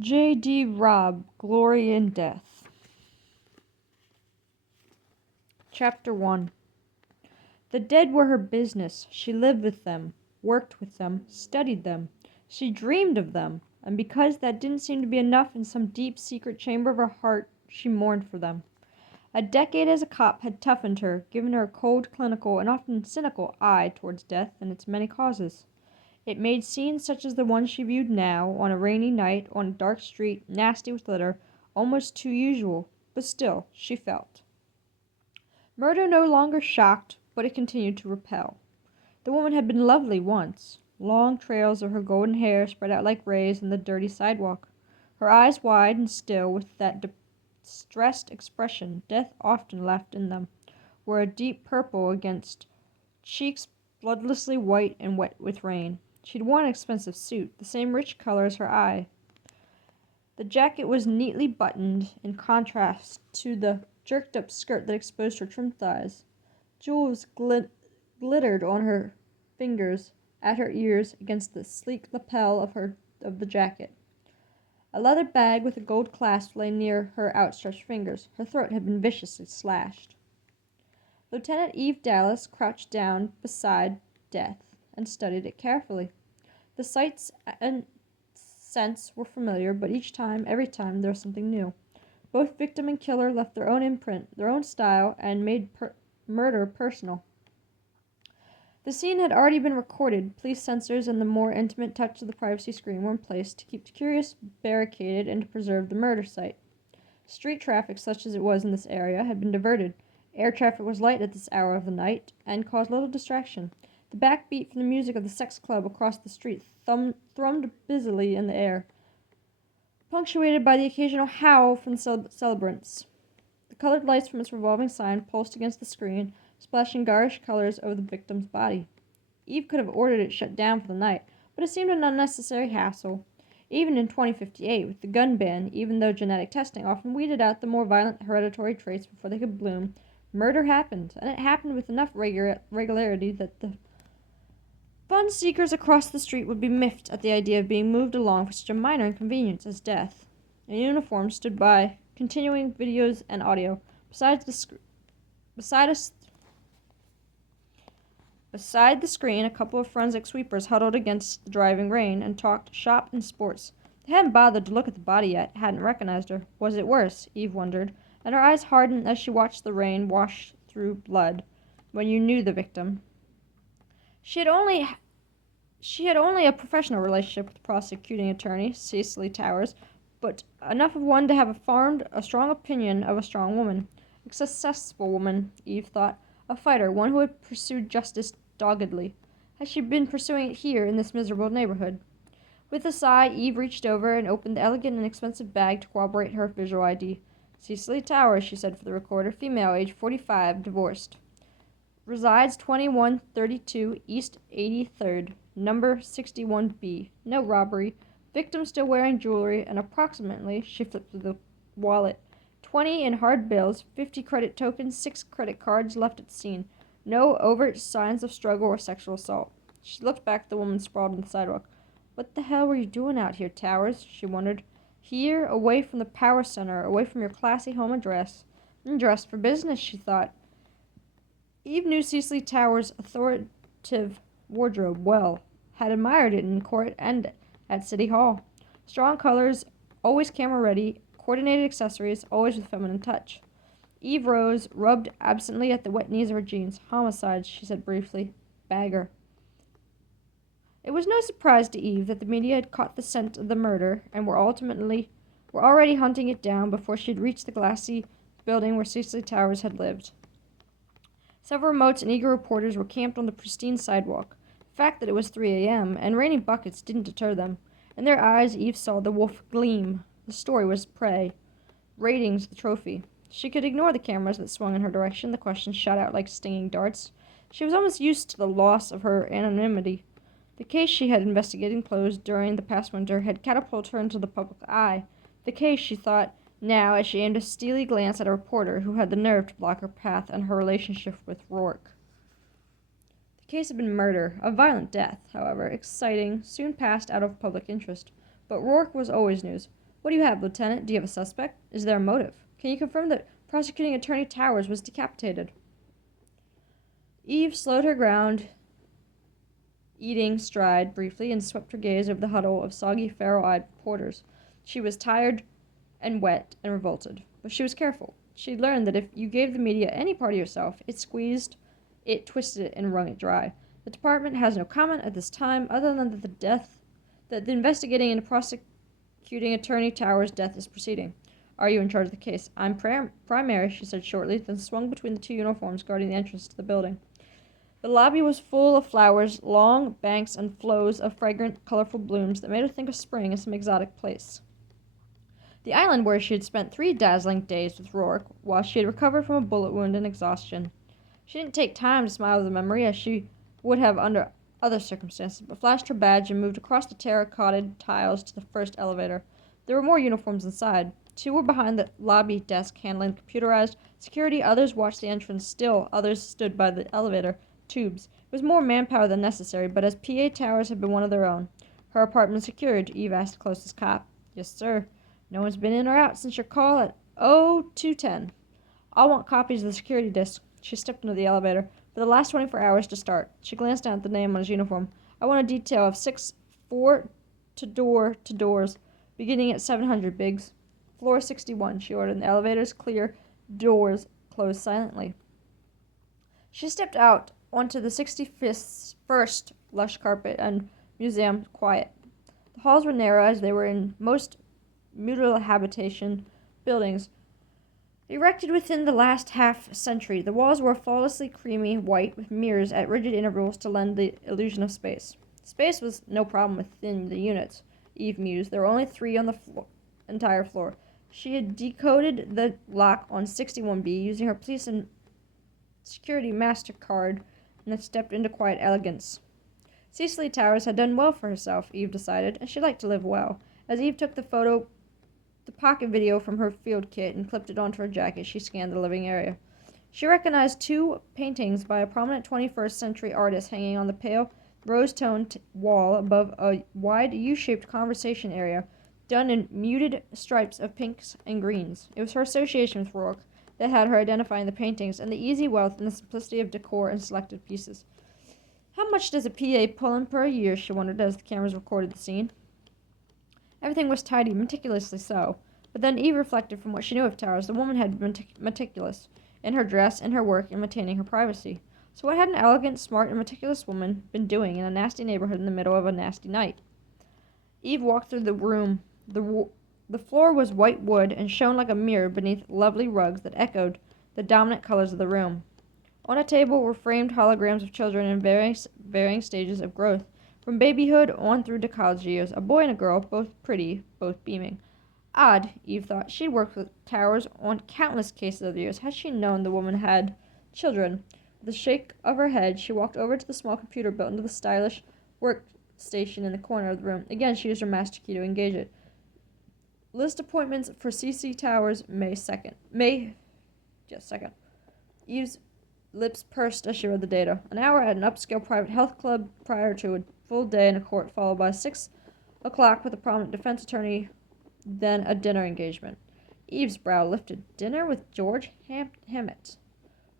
J.D. Robb Glory in Death. Chapter 1. The dead were her business. She lived with them, worked with them, studied them. She dreamed of them, and because that didn't seem to be enough in some deep secret chamber of her heart, she mourned for them. A decade as a cop had toughened her, given her a cold, clinical, and often cynical eye towards death and its many causes. It made scenes such as the one she viewed now, on a rainy night, on a dark street, nasty with litter, almost too usual, but still, she felt. Murder no longer shocked, but it continued to repel. The woman had been lovely once. Long trails of her golden hair spread out like rays on the dirty sidewalk. Her eyes wide and still, with that distressed expression death often left in them, were a deep purple against cheeks bloodlessly white and wet with rain. She'd worn an expensive suit, the same rich color as her eye. The jacket was neatly buttoned, in contrast to the jerked-up skirt that exposed her trim thighs. Jewels glittered on her fingers, at her ears, against the sleek lapel of the jacket. A leather bag with a gold clasp lay near her outstretched fingers. Her throat had been viciously slashed. Lieutenant Eve Dallas crouched down beside Death and studied it carefully. The sights and scents were familiar, but every time, there was something new. Both victim and killer left their own imprint, their own style, and made murder personal. The scene had already been recorded. Police sensors and the more intimate touch of the privacy screen were in place to keep the curious barricaded and to preserve the murder site. Street traffic, such as it was in this area, had been diverted. Air traffic was light at this hour of the night, and caused little distraction. The backbeat from the music of the sex club across the street thrummed busily in the air, punctuated by the occasional howl from the celebrants. The colored lights from its revolving sign pulsed against the screen, splashing garish colors over the victim's body. Eve could have ordered it shut down for the night, but it seemed an unnecessary hassle. Even in 2058, with the gun ban, even though genetic testing often weeded out the more violent hereditary traits before they could bloom, murder happened, and it happened with enough regularity that the fun seekers across the street would be miffed at the idea of being moved along for such a minor inconvenience as death. A uniform stood by, continuing videos and audio. Beside the screen, a couple of forensic sweepers huddled against the driving rain and talked shop and sports. They hadn't bothered to look at the body yet, hadn't recognized her. Was it worse? Eve wondered, and her eyes hardened as she watched the rain wash through blood. When you knew the victim. She had only a professional relationship with the prosecuting attorney, Cecily Towers, but enough of one to have formed a strong opinion of a strong woman. A successful woman, Eve thought. A fighter, one who had pursued justice doggedly. Had she been pursuing it here, in this miserable neighborhood? With a sigh, Eve reached over and opened the elegant and expensive bag to corroborate her visual ID. Cecily Towers, she said for the recorder, female, age 45, divorced. Resides 2132 East 83rd, number 61B. No robbery. Victim still wearing jewelry, and approximately, she flipped through the wallet, 20 in hard bills, 50 credit tokens, 6 credit cards left at the scene. No overt signs of struggle or sexual assault. She looked back at the woman sprawled on the sidewalk. What the hell were you doing out here, Towers? She wondered. Here, away from the power center, away from your classy home address. Dressed for business, she thought. Eve knew Cecily Towers' authoritative wardrobe well, had admired it in court and at City Hall. Strong colors, always camera-ready, coordinated accessories, always with feminine touch. Eve rose, rubbed absently at the wet knees of her jeans. Homicide, she said briefly. Bagger. It was no surprise to Eve that the media had caught the scent of the murder and were already hunting it down before she had reached the glassy building where Cecily Towers had lived. Several remotes and eager reporters were camped on the pristine sidewalk. The fact that it was 3 a.m. and raining buckets didn't deter them. In their eyes, Eve saw the wolf gleam. The story was prey. Ratings the trophy. She could ignore the cameras that swung in her direction. The questions shot out like stinging darts. She was almost used to the loss of her anonymity. The case she had investigated and closed during the past winter had catapulted her into the public eye. The case, she thought, now, as she aimed a steely glance at a reporter who had the nerve to block her path and her relationship with Rourke. The case had been murder, a violent death, however, exciting, soon passed out of public interest. But Rourke was always news. What do you have, Lieutenant? Do you have a suspect? Is there a motive? Can you confirm that Prosecuting Attorney Towers was decapitated? Eve slowed her ground eating stride briefly and swept her gaze over the huddle of soggy, feral-eyed porters. She was tired and wet and revolted, but she was careful. She'd learned that if you gave the media any part of yourself, it squeezed it, twisted it, and wrung it dry. The department has no comment at this time other than that the investigating into Prosecuting Attorney Towers' death is proceeding. Are you in charge of the case? I'm primary, she said shortly, then swung between the two uniforms guarding the entrance to the building. The lobby was full of flowers, long banks and flows of fragrant, colorful blooms that made her think of spring in some exotic place. The island where she had spent 3 dazzling days with Rourke, while she had recovered from a bullet wound and exhaustion. She didn't take time to smile with the memory, as she would have under other circumstances, but flashed her badge and moved across the terracotted tiles to the first elevator. There were more uniforms inside. 2 were behind the lobby desk handling computerized security, others watched the entrance, still others stood by the elevator tubes. It was more manpower than necessary, but as PA Towers had been one of their own. Her apartment secured, Eve asked the closest cop. Yes, sir. No one's been in or out since your call at 0210. I'll want copies of the security disc. She stepped into the elevator. For the last 24 hours to start. She glanced down at the name on his uniform. I want a detail of 6 4-door-to-doors, beginning at 700, Biggs. Floor 61, she ordered, and the elevator's clear doors closed silently. She stepped out onto the 61st lush carpet and museum quiet. The halls were narrow, as they were in most mutual habitation buildings erected within the last half-century. The walls were flawlessly creamy white, with mirrors at rigid intervals to lend the illusion of space. Space was no problem within the units, Eve mused. There were only 3 on the entire floor. She had decoded the lock on 61B using her police and security MasterCard and had stepped into quiet elegance. Cecily Towers had done well for herself, Eve decided, and she liked to live well. As Eve took the pocket video from her field kit and clipped it onto her jacket, she scanned the living area. She recognized 2 paintings by a prominent 21st century artist hanging on the pale, rose-toned wall above a wide U-shaped conversation area, done in muted stripes of pinks and greens. It was her association with Rourke that had her identifying the paintings, and the easy wealth and the simplicity of decor and selected pieces. How much does a PA pull in per year, she wondered as the cameras recorded the scene. Everything was tidy, meticulously so. But then Eve reflected from what she knew of Towers, the woman had been meticulous in her dress, in her work, in maintaining her privacy. So what had an elegant, smart, and meticulous woman been doing in a nasty neighborhood in the middle of a nasty night? Eve walked through the room. The floor was white wood and shone like a mirror beneath lovely rugs that echoed the dominant colors of the room. On a table were framed holograms of children in varying stages of growth, from babyhood on through to college years, a boy and a girl, both pretty, both beaming. Odd, Eve thought. She'd worked with Towers on countless cases over the years. Had she known the woman had children? With a shake of her head, she walked over to the small computer built into the stylish workstation in the corner of the room. Again, she used her master key to engage it. List appointments for CC Towers, May 2nd. Eve's lips pursed as she read the data. An hour at an upscale private health club prior to a full day in a court, followed by 6 o'clock with a prominent defense attorney, then a dinner engagement. Eve's brow lifted. Dinner with George Hammett.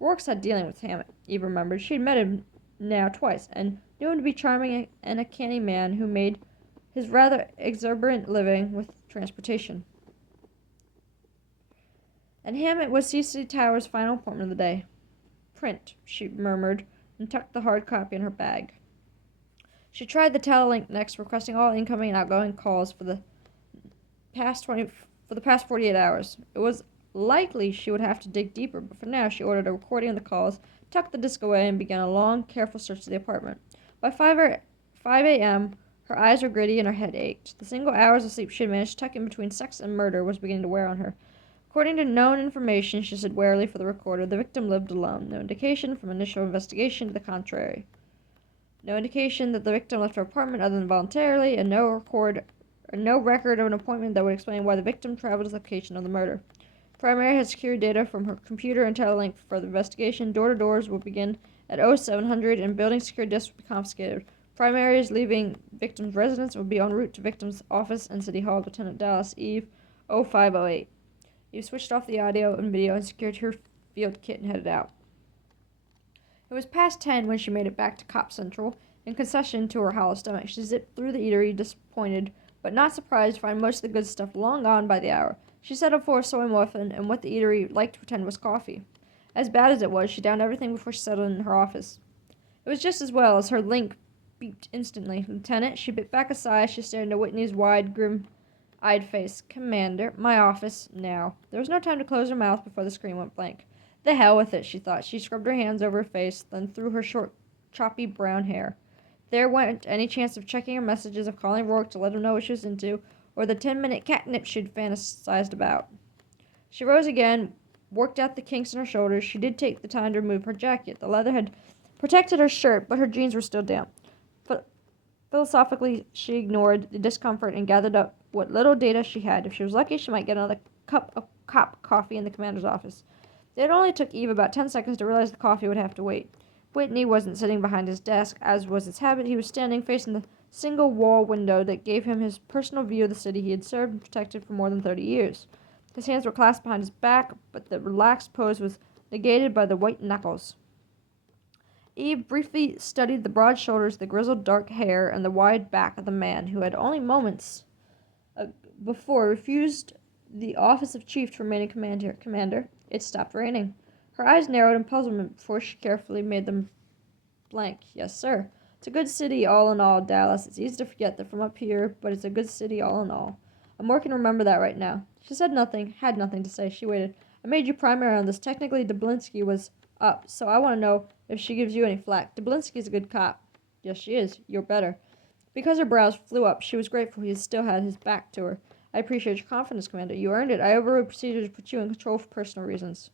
Rourke's had dealing with Hammett, Eve remembered. She had met him now twice, and knew him to be charming and a canny man who made his rather exuberant living with transportation. And Hammett was Cecily Towers' final appointment of the day. Print, she murmured, and tucked the hard copy in her bag. She tried the telelink next, requesting all incoming and outgoing calls for the past 48 hours. It was likely she would have to dig deeper, but for now she ordered a recording of the calls, tucked the disc away, and began a long, careful search of the apartment. By 5 a.m., her eyes were gritty and her head ached. The single hours of sleep she had managed to tuck in between sex and murder was beginning to wear on her. According to known information, she said warily for the recorder, the victim lived alone. No indication from initial investigation to the contrary. No indication that the victim left her apartment other than voluntarily, and no record of an appointment that would explain why the victim traveled to the location of the murder. Primary had secured data from her computer and telelink for further investigation. Door-to-doors would begin at 0700, and building security disks would be confiscated. Primaries leaving victim's residence will be en route to victim's office in City Hall. Lieutenant Dallas, Eve, 0508. Eve switched off the audio and video and secured her field kit and headed out. It was past 10 when she made it back to Cop Central. In concession to her hollow stomach, she zipped through the eatery, disappointed, but not surprised to find most of the good stuff long gone by the hour. She settled for a soy muffin and what the eatery liked to pretend was coffee. As bad as it was, she downed everything before she settled in her office. It was just as well, as her link beeped instantly. Lieutenant, she bit back a sigh as she stared into Whitney's wide, grim-eyed face. Commander, my office, now. There was no time to close her mouth before the screen went blank. The hell with it, she thought. She scrubbed her hands over her face, then through her short, choppy brown hair. There went any chance of checking her messages, of calling Rourke to let him know what she was into, or the 10-minute catnip she'd fantasized about. She rose again, worked out the kinks in her shoulders. She did take the time to remove her jacket. The leather had protected her shirt, but her jeans were still damp. Philosophically, she ignored the discomfort and gathered up what little data she had. If she was lucky, she might get another cup of coffee in the commander's office. It only took Eve about 10 seconds to realize the coffee would have to wait. Whitney wasn't sitting behind his desk, as was his habit. He was standing facing the single wall window that gave him his personal view of the city he had served and protected for more than 30 years. His hands were clasped behind his back, but the relaxed pose was negated by the white knuckles. Eve briefly studied the broad shoulders, the grizzled dark hair, and the wide back of the man who had only moments before refused the office of chief to remain in command here. Commander, it stopped raining. Her eyes narrowed in puzzlement before she carefully made them blank. Yes, sir. It's a good city all in all, Dallas. It's easy to forget that from up here, but it's a good city all in all. I'm working to remember that right now. She said nothing, had nothing to say. She waited. I made you primary on this. Technically, Dublinsky was up, so I want to know if she gives you any flack. Dublinsky's a good cop. Yes, she is. You're better. Because her brows flew up, she was grateful he still had his back to her. I appreciate your confidence, Commander. You earned it. I overrode procedure to put you in control for personal reasons.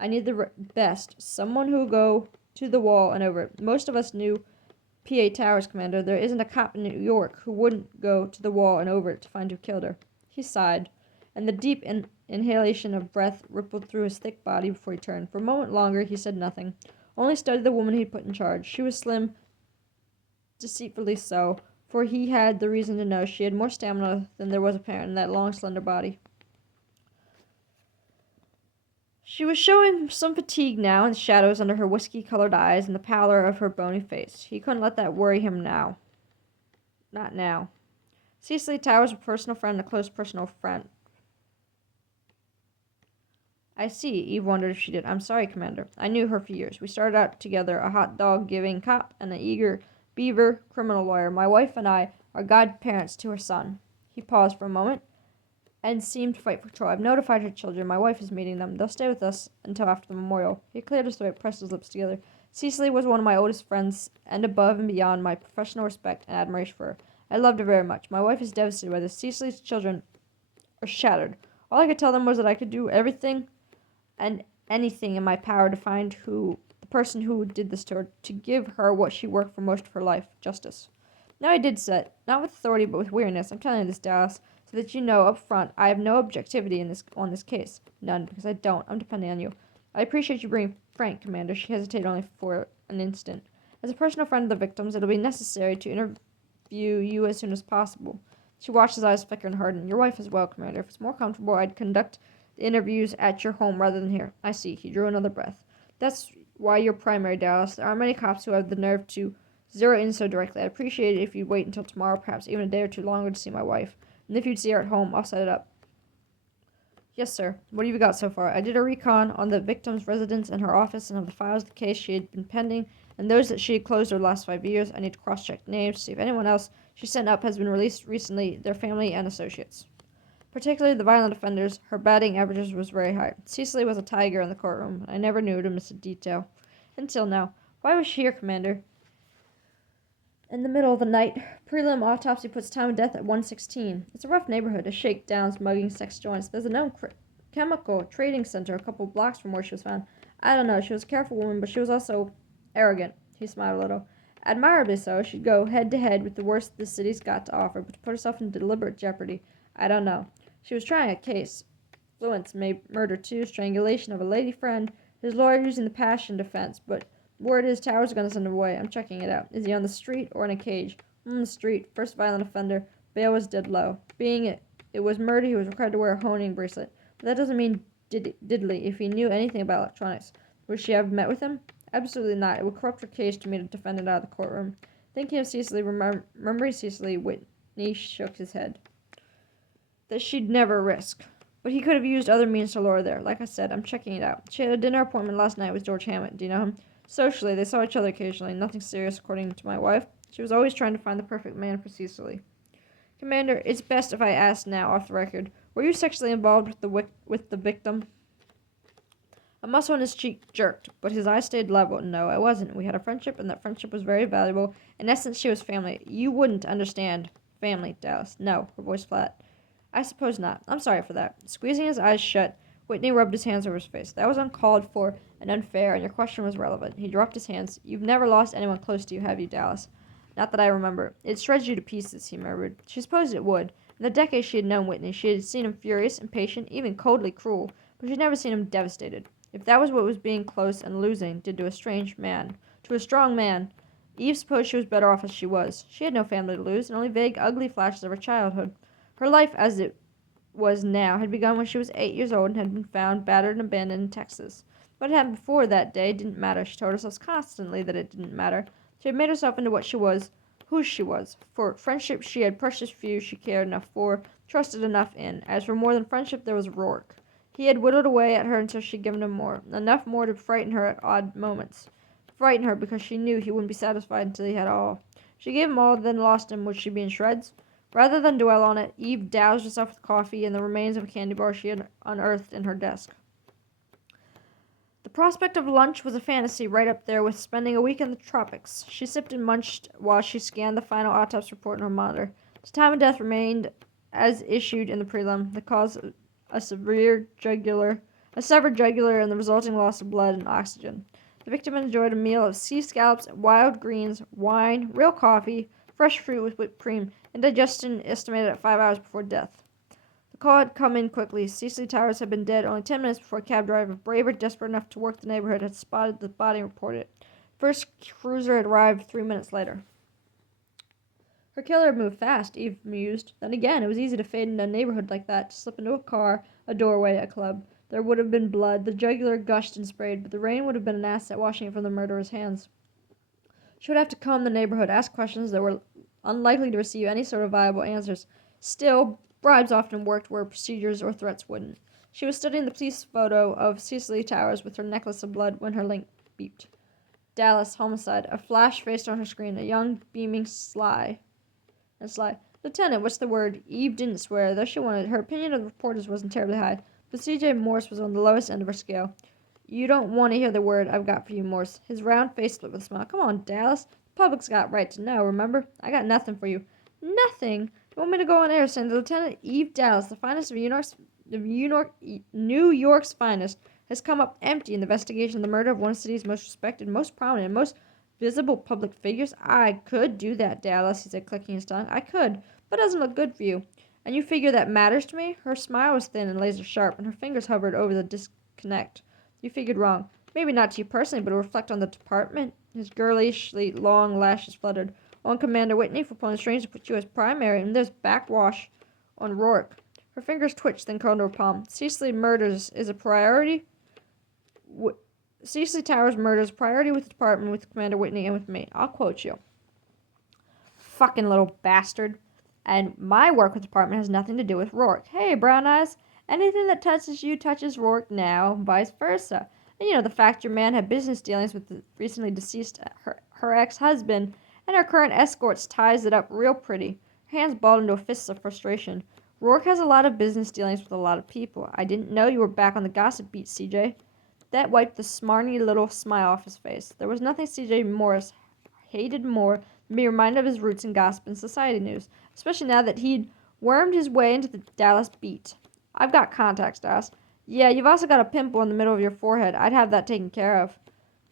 I need the best. Someone who will go to the wall and over it. Most of us knew PA Towers, Commander. There isn't a cop in New York who wouldn't go to the wall and over it to find who killed her. He sighed, and the deep inhalation of breath rippled through his thick body before he turned. For a moment longer, he said nothing, only studied the woman he'd put in charge. She was slim, deceitfully so, for he had the reason to know she had more stamina than there was apparent in that long, slender body. She was showing some fatigue now in the shadows under her whiskey-colored eyes and the pallor of her bony face. He couldn't let that worry him now. Not now. Cecily Towers, a personal friend, a close personal friend. I see. Eve wondered if she did. I'm sorry, Commander. I knew her for years. We started out together, a hot dog-giving cop and an eager beaver criminal lawyer. My wife and I are godparents to her son. He paused for a moment and seemed to fight for control. I've notified her children. My wife is meeting them. They'll stay with us until after the memorial. He cleared his throat, pressed his lips together. Cecily was one of my oldest friends, and above and beyond my professional respect and admiration for her. I loved her very much. My wife is devastated by this. Cecily's children are shattered. All I could tell them was that I could do everything and anything in my power to find the person who did this to her, to give her what she worked for most of her life, justice. Now I did so, not with authority, but with weariness. I'm telling you this, Dallas, so that you know up front I have no objectivity on this case. None, because I don't. I'm depending on you. I appreciate you bringing Frank, Commander. She hesitated only for an instant. As a personal friend of the victims, it'll be necessary to interview you as soon as possible. She watched his eyes flicker and harden. Your wife as well, Commander. If it's more comfortable, I'd conduct the interviews at your home rather than here. I see. He drew another breath. That's why you're primary, Dallas. There aren't many cops who have the nerve to zero in so directly. I'd appreciate it if you'd wait until tomorrow, perhaps even a day or two longer, to see my wife. And if you'd see her at home, I'll set it up. Yes, sir. What have you got so far? I did a recon on the victim's residence and her office and of the files of the case she had been pending and those that she had closed over the last 5 years. I need to cross-check names to see if anyone else she sent up has been released recently, their family and associates. Particularly the violent offenders, her batting averages was very high. Cecily was a tiger in the courtroom, and I never knew to miss a detail. Until now. Why was she here, Commander? In the middle of the night, prelim autopsy puts time of death at 1:16. It's a rough neighborhood, a shakedowns, mugging, sex joints. There's a known chemical trading center a couple blocks from where she was found. I don't know, she was a careful woman, but she was also arrogant. He smiled a little. Admirably so. She'd go head-to-head with the worst the city's got to offer, but to put herself in deliberate jeopardy, I don't know. She was trying a case. Fluence, murder too, strangulation of a lady friend, his lawyer using the passion defense, but Word is Towers are going to send him away. I'm checking it out. Is he on the street or in a cage? On the street. First violent offender. Bail was dead low. Being it was murder, he was required to wear a honing bracelet. But that doesn't mean diddly if he knew anything about electronics. Would she have met with him? Absolutely not. It would corrupt her case to meet a defendant out of the courtroom. Thinking of Cecily, remembering Cecily, Whitney shook his head. That she'd never risk. But he could have used other means to lure her there. Like I said, I'm checking it out. She had a dinner appointment last night with George Hammett. Do you know him? Socially, they saw each other occasionally. Nothing serious, according to my wife. She was always trying to find the perfect man for Cecily. Commander, it's best if I ask now, off the record. Were you sexually involved with the victim? A muscle in his cheek jerked, but his eyes stayed level. No, I wasn't. We had a friendship, and that friendship was very valuable. In essence, she was family. You wouldn't understand. Family, Dallas. No, her voice flat. I suppose not. I'm sorry for that. Squeezing his eyes shut, Whitney rubbed his hands over his face. That was uncalled for and unfair, and your question was relevant. He dropped his hands. You've never lost anyone close to you, have you, Dallas? Not that I remember. It shreds you to pieces, he murmured. She supposed it would. In the decades she had known Whitney, she had seen him furious, impatient, even coldly cruel, but she had never seen him devastated. If that was what was being close and losing did to a strange man, to a strong man, Eve supposed she was better off as she was. She had no family to lose, and only vague, ugly flashes of her childhood. Her life, as it was now, had begun when she was 8 years old and had been found battered and abandoned in Texas. What had happened before that day didn't matter. She told herself constantly that it didn't matter. She had made herself into what she was, who she was. For friendship she had precious few she cared enough for, trusted enough in. As for more than friendship, there was Rourke. He had whittled away at her until she had given him more, enough more to frighten her at odd moments. Frighten her because she knew he wouldn't be satisfied until he had all. She gave him all, then lost him. Would she be in shreds? Rather than dwell on it, Eve doused herself with coffee and the remains of a candy bar she had unearthed in her desk. The prospect of lunch was a fantasy right up there with spending a week in the tropics. She sipped and munched while she scanned the final autopsy report on her monitor. The time of death remained as issued in the prelim, the cause a severed jugular and the resulting loss of blood and oxygen. The victim enjoyed a meal of sea scallops, wild greens, wine, real coffee, fresh fruit with whipped cream, and digestion estimated at 5 hours before death. The call had come in quickly. Cecily Towers had been dead only 10 minutes before a cab driver, brave or desperate enough to work the neighborhood, had spotted the body and reported it. First cruiser had arrived 3 minutes later. Her killer had moved fast, Eve mused. Then again, it was easy to fade into a neighborhood like that, to slip into a car, a doorway, a club. There would have been blood, the jugular gushed and sprayed, but the rain would have been an asset washing it from the murderer's hands. She would have to comb the neighborhood, ask questions that were unlikely to receive any sort of viable answers. Still, bribes often worked where procedures or threats wouldn't. She was studying the police photo of Cecily Towers with her necklace of blood when her link beeped. Dallas, homicide. A flash faced on her screen, a young, beaming Sly. Lieutenant, what's the word? Eve didn't swear, though she wanted. Her opinion of the reporters wasn't terribly high, but C.J. Morse was on the lowest end of her scale. You don't want to hear the word I've got for you, Morse. His round face lit with a smile. Come on, Dallas. The public's got right to know, remember? I got nothing for you. Nothing? You want me to go on air saying that Lieutenant Eve Dallas, the finest of New York's finest, has come up empty in the investigation of the murder of one of the city's most respected, most prominent, most visible public figures? I could do that, Dallas, he said, clicking his tongue. I could, but it doesn't look good for you. And you figure that matters to me? Her smile was thin and laser sharp, and her fingers hovered over the disconnect. You figured wrong. Maybe not to you personally, but to reflect on the department. His girlishly long lashes fluttered. On Commander Whitney for pulling strings to put you as primary, and there's backwash on Rourke. Her fingers twitched, then curled into her palm. Cecily murders is a priority. Cecily Towers murders priority with the department, with Commander Whitney, and with me. I'll quote you. Fucking little bastard. And my work with the department has nothing to do with Rourke. Hey, Brown Eyes. Anything that touches you touches Rourke now, vice versa. And you know, the fact your man had business dealings with the recently deceased, her ex-husband, and her current escorts ties it up real pretty. Her hands balled into a fist of frustration. Rourke has a lot of business dealings with a lot of people. I didn't know you were back on the gossip beat, CJ. That wiped the smarmy little smile off his face. There was nothing C.J. Morris hated more than being reminded of his roots in gossip and society news, especially now that he'd wormed his way into the Dallas beat. I've got contacts, Dallas. Yeah, you've also got a pimple in the middle of your forehead. I'd have that taken care of.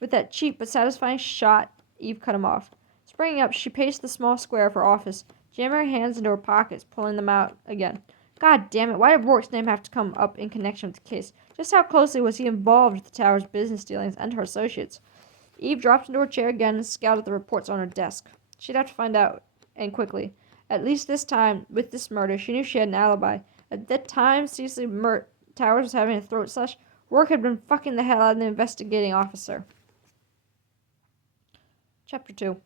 With that cheap but satisfying shot, Eve cut him off. Springing up, she paced the small square of her office, jamming her hands into her pockets, pulling them out again. God damn it, why did Rourke's name have to come up in connection with the case? Just how closely was he involved with the Tower's business dealings and her associates? Eve dropped into her chair again and scowled at the reports on her desk. She'd have to find out, and quickly. At least this time, with this murder, she knew she had an alibi. At that time Cecily Towers was having a throat slash, Rourke had been fucking the hell out of the investigating officer. Chapter 2.